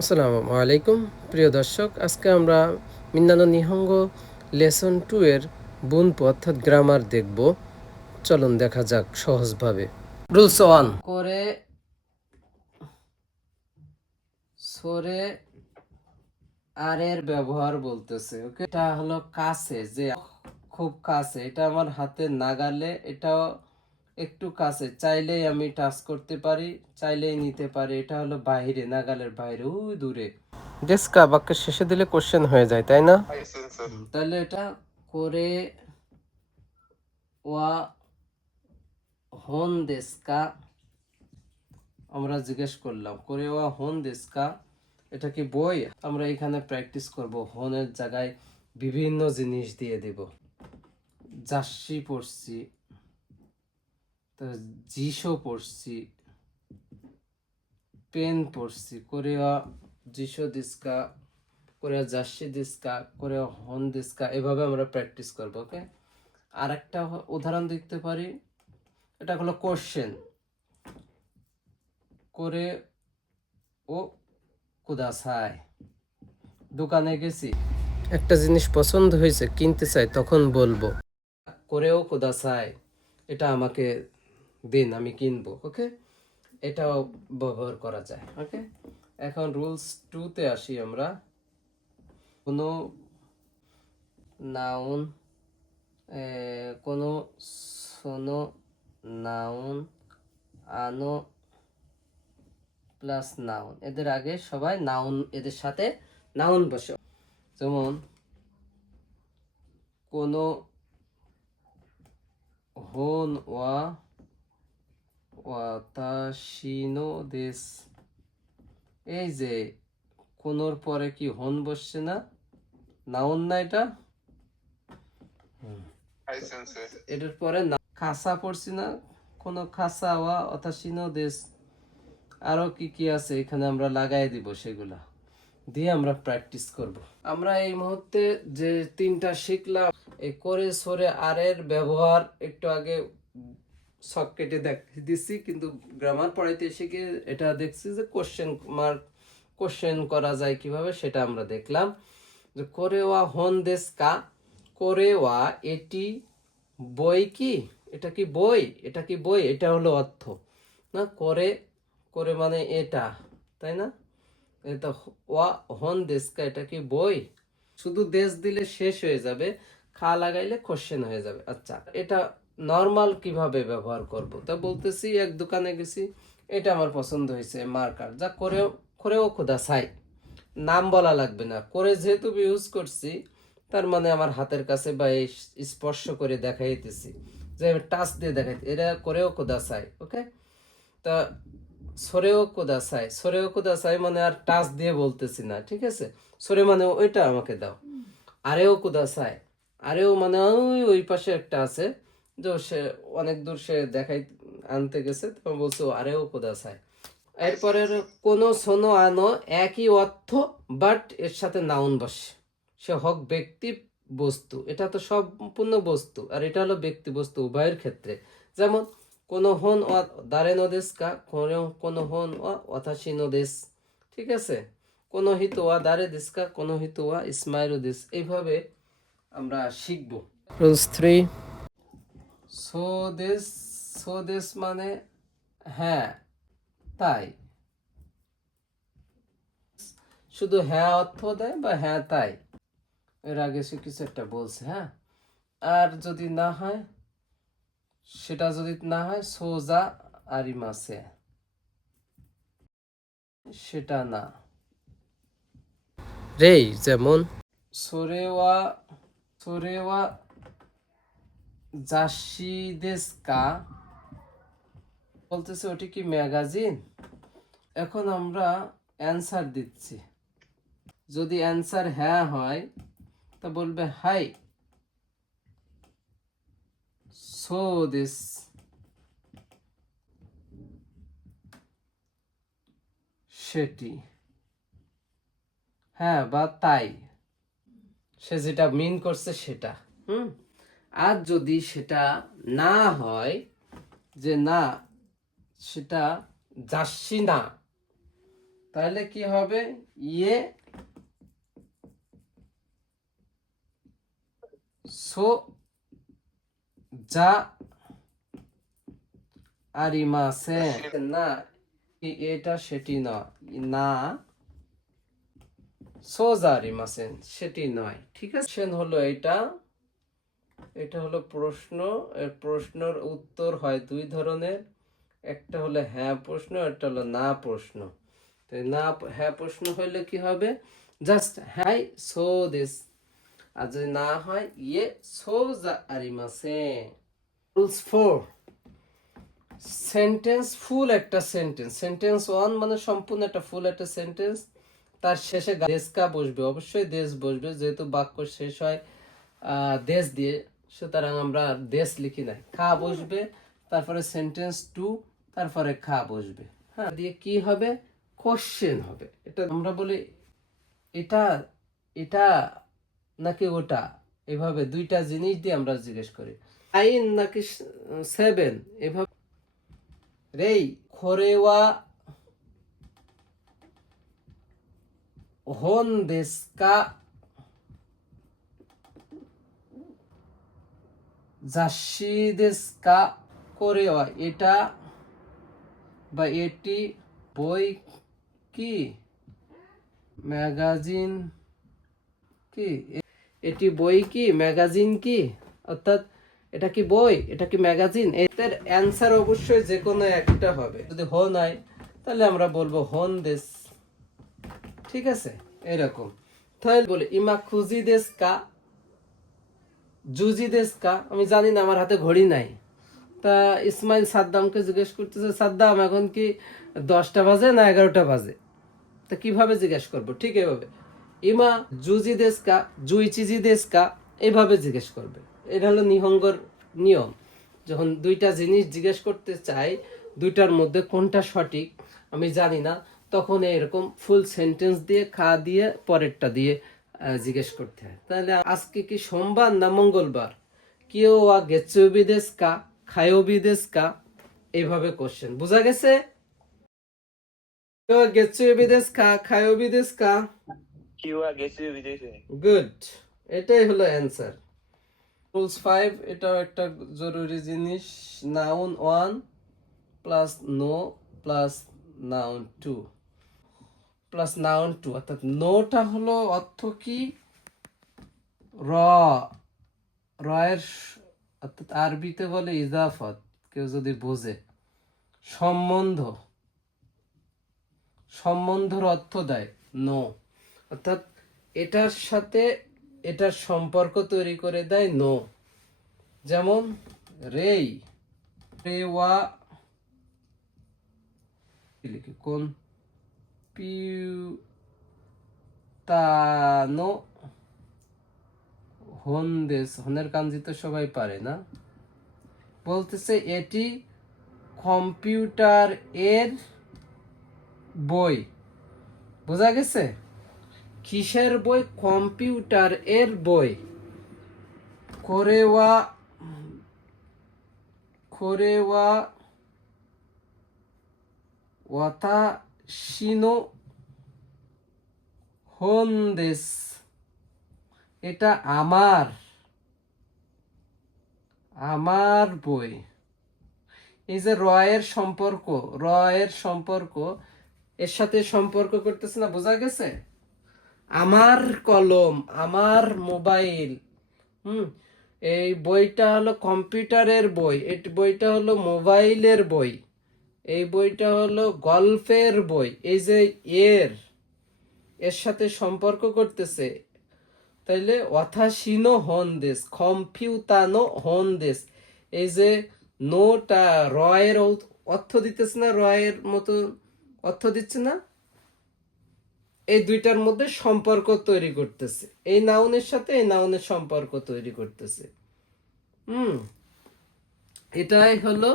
আসসালামু আলাইকুম, প্রিয় দর্শক। আজকে আমরা মিন্নানো নিহঙ্গ লেসন টু এর বুনপ অর্থাৎ গ্রামার দেখব। চলুন দেখা যাক সহজভাবে। Rules one. করে, সরে, আর এর ব্যবহার বলতেছে, ওকে? এটা হলো কাছে, যে খুব কাছে, এটা আমার হাতে নাগালে, এটাও একটু কাছে চাইলেই আমি টাচ করতে পারি চাইলেই নিতে পারি। এটা হলো বাইরে নাগালের বাইরে ওই দূরে। ডেস্কা বাক্যের শেষে দিলে কোশ্চেন হয়ে যায় তাই না? তাহলে এটা করে ওয়া হন দেশকা আমরা জিজ্ঞেস করলাম। করে ওয়া হন দেশকা এটা কি বই? আমরা এখানে প্র্যাকটিস করব হনের জায়গায় বিভিন্ন জিনিস দিয়ে দেব। জার্সি পড়ছি তো জিশো পড়ছি, পেন পড়ছি, কোরিয়া জিশো দিস্কা, কোরিয়া জার্সি দিস্কা, কোরিয়া হন দিস্কা, এভাবে আমরা প্র্যাকটিস করব, ওকে? আর একটা উদাহরণ দেখতে পারি, এটা হলো কোশ্চেন। করে ও কুদাসায় দোকানে গেছি। একটা জিনিস পছন্দ হয়েছে, কিনতে চাই, তখন বলব। করেও কুদাসায় এটা আমাকে দিন আমি কিনবো, ওকে? এটাও ব্যবহার করা যায়, ওকে? এখন রুলস টুতে আসি আমরা। কোনো নাউন কোনো সোনো নাউন, আনো প্লাস নাউন। এদের আগে সবাই নাউন, এদের সাথে নাউন বসে। যেমন, কোনো হন ওয়া ওয়াতাশিনো দেশ এই যে কোনোর পরে কি হন বসছে না নাউন না এটা এটার পরে খাসা পড়ছি না কোনো খাসা ওয়া অথাসিনো দেশ আরও কি কি আছে এখানে আমরা লাগাই দিব সেগুলা দিয়ে আমরা প্র্যাকটিস করব আমরা এই মুহূর্তে যে তিনটা শিখলাম এই করে সরে আর এর ব্যবহার একটু আগে সকেটে দেখিয়ে দিচ্ছি কিন্তু গ্রামার পড়াইতে শিখে এটা দেখছি যে কোশ্চেন মার্ক কোশ্চেন করা যায় কীভাবে সেটা আমরা দেখলাম। যে কোরেওয়া হন দেশ কা, কোরেওয়া এটি বই কি? এটা কি বই? এটা কি বই? এটা হলো অর্থ। না, করে করে মানে এটা, তাই না? এটা ওয়া হন দেশ কা, এটা কি বই? শুধু দেশ দিলে শেষ হয়ে যাবে, খা লাগাইলে কোশ্চেন হয়ে যাবে। আচ্ছা এটা নর্মাল কীভাবে ব্যবহার করব? তা বলতেছি, এক দোকানে গেছি, এটা আমার পছন্দ হয়েছে মার্কার যা করেও করেও খোদা সাই নাম বলা লাগবে না। করে যেহেতু ইউজ করছি, তার মানে আমার হাতের কাছে বা স্পর্শ করে দেখাইতেছি। যে টাচ দিয়ে দেখাই এটা করেও কোদা চাই ওকে তা সরেও কোদা চাই সরেও কোদা চাই মানে আর টাচ দিয়ে বলতেছি না, ঠিক আছে? সরে মানে ওইটা আমাকে দাও। আরেও কোদা চাই আরেও মানে ওই ওই পাশে একটা আছে যে সে অনেক দূর সে দেখাই আনতে গেছে তখন বলছো আরেও কোদা চাই এরপরে কোনো সোনো আনো একই অর্থ বাট এর সাথে নাউন বসে। সে হক ব্যক্তি বস্তু এটা তো সম্পূর্ণ বস্তু আর এটা হলো ব্যক্তি বস্তু উভয়ের ক্ষেত্রে। যেমন কোনো হন দারে নদেশ কা কোনো কোনো হন অথাসি নদেশ ঠিক আছে? কোনো হিত ওয়া দারে দিস কা কোনো হিত ওয়া ইসমাইল দিস এইভাবে আমরা শিখব। রুলস থ্রি স্বদেশ স্বদেশ মানে হ্যাঁ তাই। শুধু হ্যাঁ অর্থ দেয় বা হ্যাঁ তাই? এর আগে সে কিছু একটা বলছে হ্যাঁ? আর যদি না হয় সেটা যদি না হয় সোজা আরিমাসে। সেটা না। রেই যেমন? সোরেওয়া সোরেওয়া জাসিদেস্কা বলতেছে ওটি কি ম্যাগাজিন? এখন আমরা অ্যান্সার দিচ্ছি। যদি অ্যান্সার হ্যাঁ হয়, তা বলবে, হাই, সো দিস সেটি। হ্যাঁ বা তাই। সে যেটা মিন করছে সেটা, হুম? আর যদি সেটা না হয় যে না সেটা যাচ্ছি না তাহলে কি হবে? ইয়ে সো যা আরিমাসেন না এ- এটা সেটি নয়। না সোজা আরিমাসেন সেটি নয়। ঠিক আছে? সেন হলো এটা। এটা হলো প্রশ্ন, এর প্রশ্নের উত্তর হয় দুই ধরনের। একটা হলো হ্যাঁ প্রশ্ন, একটা হলো না প্রশ্ন। তো না হ্যাঁ প্রশ্ন হইলে কি হবে? জাস্ট হ্যাঁ সো দিস। আর যদি না হয় ইয়ে সোজা আরিমাসেন রুলস ফোর। সেন্টেন্স ফুল একটা সেন্টেন্স। সেন্টেন্স ওয়ান মানে সম্পূর্ণ একটা ফুল একটা সেন্টেন্স। তার শেষে দেশকা বসবে। অবশ্যই দেশ বসবে। যেহেতু বাক্য শেষ হয় দেশ দিয়ে, সুতরাং আমরা দেশ লিখি নাই। খা বসবে, তারপরে সেন্টেন্স টু তারপরে খা বসবে। হ্যাঁ দিয়ে কি হবে? কোশ্চেন হবে। এটা আমরা বলি, এটা এটা নাকি ওটা? এভাবে দুইটা জিনিস দিয়ে আমরা জিজ্ঞেস করি। আইন নাকি সেভেন এভাবে, রেই, খোরেওয়া হন দেশকা জাসি দেশকা কোরেওয়া এটা বা এটি বই কি? ম্যাগাজিন কি? এটি বই কি? ম্যাগাজিন কি? অর্থাৎ এটা কি বই? এটা কি ম্যাগাজিন? এটার অ্যান্সার অবশ্যই যে কোনো একটা হবে। যদি হো নাই, তাহলে আমরা বলব হন দেশ। ঠিক আছে? এরকম। তাহলে বলে ইমা খুজি দেশ কা জুজি দেশ কা আমি জানি না, আমার হাতে ঘড়ি নাই। তা ইসমাইল সাদ্দামকে জিজ্ঞেস করতেছে, সাদ্দাম, এখন কি দশটা বাজে না এগারোটা বাজে? তা কীভাবে জিজ্ঞেস করব? ঠিক এভাবে। ইমা, জুজি দেশকা, জুইচিজি দেশকা, এভাবে জিজ্ঞেস করবে। এটা হলো নিহঙ্গর নিয়ম। যখন দুইটা জিনিস জিজ্ঞেস করতে চাই, দুইটার মধ্যে কোনটা সঠিক, আমি জানি না, তখন এরকম ফুল সেন্টেন্স দিয়ে, খা দিয়ে, পরেরটা দিয়ে জিজ্ঞেস করতে হয়। তাহলে আজকে কি সোমবার না মঙ্গলবার? কেউ আ গেছো বিদেশ কা খায়ো বিদেশ কা? এইভাবে কোশ্চেন বোঝা গেছে? কেউ গেছো বিদেশ কা খায়ো বিদেশ কা? বিদেশে গুড এটাই হলো অ্যান্সার রুলস ফাইভ এটাও একটা জরুরি জিনিস। Noun one plus no plus noun two plus noun two অর্থাৎ নোটা হলো অর্থ কি? র রয়ের অর্থাৎ আরবিতে বলে ইজাফত, কেউ যদি বোঝে। সম্বন্ধ, সম্বন্ধর অর্থ দেয় নো অর্থাৎ এটার সাথে এটার সম্পর্ক তৈরি করে দেয় নো যেমন, রেই, রেওয়া কি লিখি? কোন পিউতানো কাঞ্জি তো সবাই পারে না বলতেছে এটি কম্পিউটার এর বই বোঝা গেছে কিসের বই কম্পিউটার এর বই কোরেওয়া কোরেওয়া ওয়াতাশিনো হন্দেস এটা আমার। আমার বই। এই যে রয়ের সম্পর্ক রয়ের সম্পর্ক, এর সাথে সম্পর্ক করতেছে না, বোঝা গেছে? আমার কলম, আমার মোবাইল। হুম, এই বইটা হলো কম্পিউটারের বই, এই বইটা হলো মোবাইলের বই। এই বইটা হলো গল্পের বই। এই যে এর এর সাথে সম্পর্ক করতেছে, তাইলে অথাসীনো হন দেশ কম্পিউতানো হন দেশ। এই যে নোটা রয়ের অর্থ দিতেছে না রয়ের মতো, অর্থ দিচ্ছে না? এই দুইটার মধ্যে সম্পর্ক তৈরি করতেছে। এই নাউনের সাথে এই নাউনের সম্পর্ক তৈরি করতেছে। হুম, এটাই হলো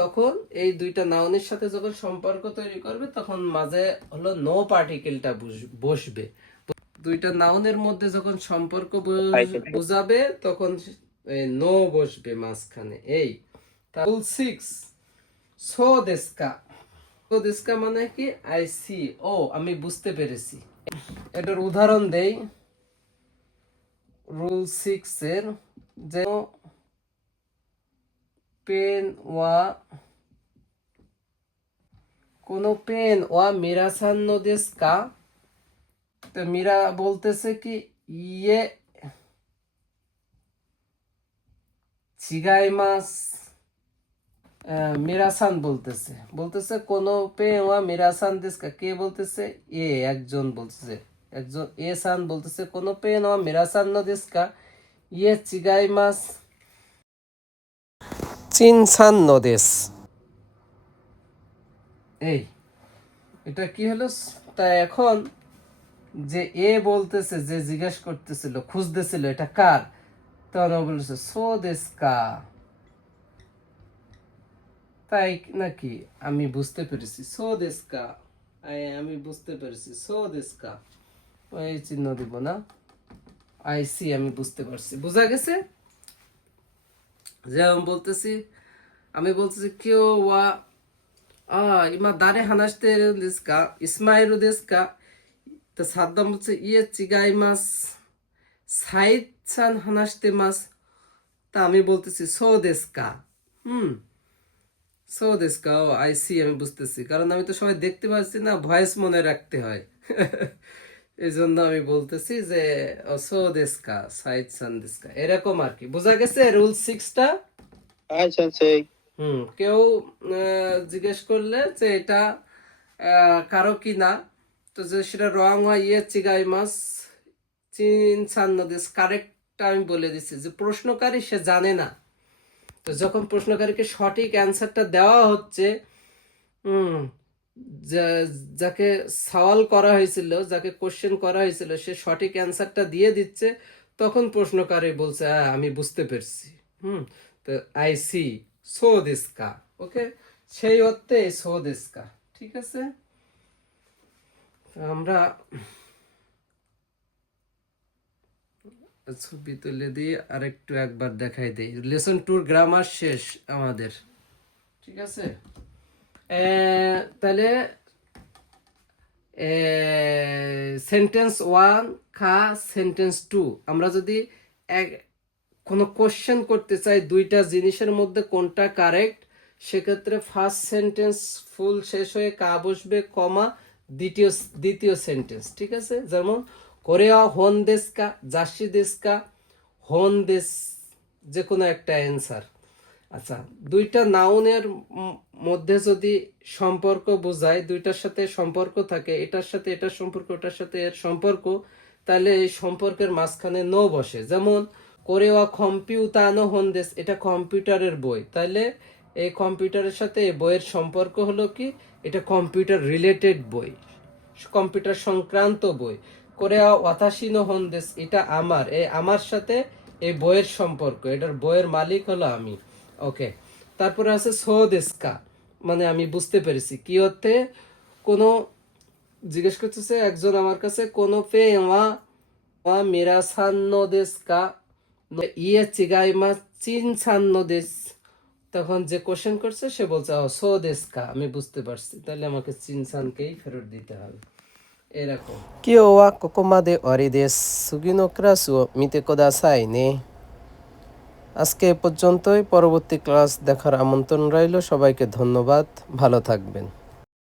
তখন এই দুইটা নাউনের সাথে যখন সম্পর্ক তৈরি করবে তখন মাঝে হলো নো পার্টিকেলটা বসবে। দুইটা নাউনের মধ্যে যখন সম্পর্ক বুঝাবে তখন নো বসবে মাঝখানে। এই সিক্স সো দেশকা তো দেশকা মানে কি? আই সি ও আমি বুঝতে পেরেছি। এটার উদাহরণ দেই। রুল ペンは、このペンはミラさんのですか？とミラーボルテセキ、いえ、違います。ミラさんボルテセ。ボルテセ、このペンはミラさんですか？ケボルテセ、いえ、ヤクジョンボルテセ。ヤクジョン、A さんボルテセ、このペンはミラさんのですか？いえ、違います。চিনসান নো দেশ এই, এটা কি হলো? তা এখন যে এ বলতেছে, যে জিজ্ঞেস করতেছিল, খুঁজতেছিল, এটা কার? তখন বলছে সো দেশ কা তাই নাকি? আমি বুঝতে পেরেছি সো দেশ কা আমি বুঝতে পেরেছি সো দেশ কা ওই চিহ্ন দিব না। আই সি আমি বুঝতে পারছি। বোঝা গেছে? যেমন বলতেছি, আমি বলতেছি, কেউ ওয়া, আ, ইমা দারে হানাসতে দেশ কা ইসমাইলু দেশ কা তো সাদ্দাম বলছে ইয়ে চিগাই মাস সাইদ সান হানাসতে মাস তা আমি বলতেছি, সো দেশ কা হুম, সো দেশ কা ও আই সি আমি বুঝতেছি। কারণ আমি তো সবাই দেখতে পাচ্ছি না, ভয়েস মনে রাখতে হয়। এই জন্য আমি বলতেছি যে ও সো দেশ সাইদ সান দেশ এরকম আর কি। বোঝা গেছে রুল সিক্সটা? Hi, হুম কেউ জিজ্ঞেস করলে যে এটা কারও কি না তো যে সেটা রং হয় ইয়ে চিগাই মাস চিন সান্নদেশ কারেক্টটা আমি বলে দিচ্ছি যে প্রশ্নকারী সে জানে না। তো যখন প্রশ্নকারীকে সঠিক অ্যান্সারটা দেওয়া হচ্ছে হুম যাকে সওয়াল করা হয়েছিল, যাকে কোশ্চেন করা হয়েছিল, সে সঠিক অ্যান্সারটা দিয়ে দিচ্ছে, তখন প্রশ্নকারী বলছে হ্যাঁ আমি বুঝতে পেরেছি। হুম, তো আই সি সো দিসকা ওকে সেই অর্থে সো দিসকা ঠিক আছে? আমরা ছবি তুলে দিয়ে আরেকটু একবার দেখাই দিই। লেসন টুর গ্রামার শেষ আমাদের, ঠিক আছে? তাহলে সেন্টেন্স ওয়ান খা সেন্টেন্স টু আমরা যদি এক, কোনো কোশ্চেন করতে চাই দুইটা জিনিসের মধ্যে কোনটা কারেক্ট সেক্ষেত্রে ফার্স্ট সেন্টেন্স ফুল শেষ হয়ে কা বসবে, কমা দ্বিতীয় দ্বিতীয় সেন্টেন্স ঠিক আছে? যেমন কোরিয়া হন দেশকা জাসি দেশকা হন দেশ যে কোনো একটা অ্যান্সার আচ্ছা দুইটা নাউনের মধ্যে যদি সম্পর্ক বোঝায়, দুইটার সাথে সম্পর্ক থাকে, এটার সাথে এটার সম্পর্ক, ওটার সাথে এর সম্পর্ক, তাহলে এই সম্পর্কের মাঝখানে নো বসে। যেমন কোরেওয়া কম্পিউটানো হন্দেস এটা কম্পিউটারের বই। তাহলে এই কম্পিউটারের সাথে এই বইয়ের সম্পর্ক হলো কি? এটা কম্পিউটার রিলেটেড বই, কম্পিউটার সংক্রান্ত বই। কোরেওয়া ওয়াতাশিনো হন্দেস এটা আমার। এই আমার সাথে এই বইয়ের সম্পর্ক, এটার বইয়ের মালিক হলো আমি। ওকে তারপরে আছে সোদেস্কা মানে আমি বুঝতে পেরেছি। কি অর্থে কোনো, জিজ্ঞেস করতেছে একজন আমার কাছে, কোনো পে ওয়া মেরা সান্ন দেশকা মানে ইয়ে চিগাই মা চিন সান্ন দেশ তখন যে কোশ্চেন করছে, সে বলছে ও সো আমি বুঝতে পারছি। তাহলে আমাকে চিন সানকেই ফেরত দিতে হবে। এরকম। কেউ ওয়া কোকোমাদে অরিদেশ সুগিনোক্রাসু মিতে কোদাসাই নে আজকে এ পর্যন্তই। পরবর্তী ক্লাস দেখার আমন্ত্রণ রইল। সবাইকে ধন্যবাদ। ভালো থাকবেন।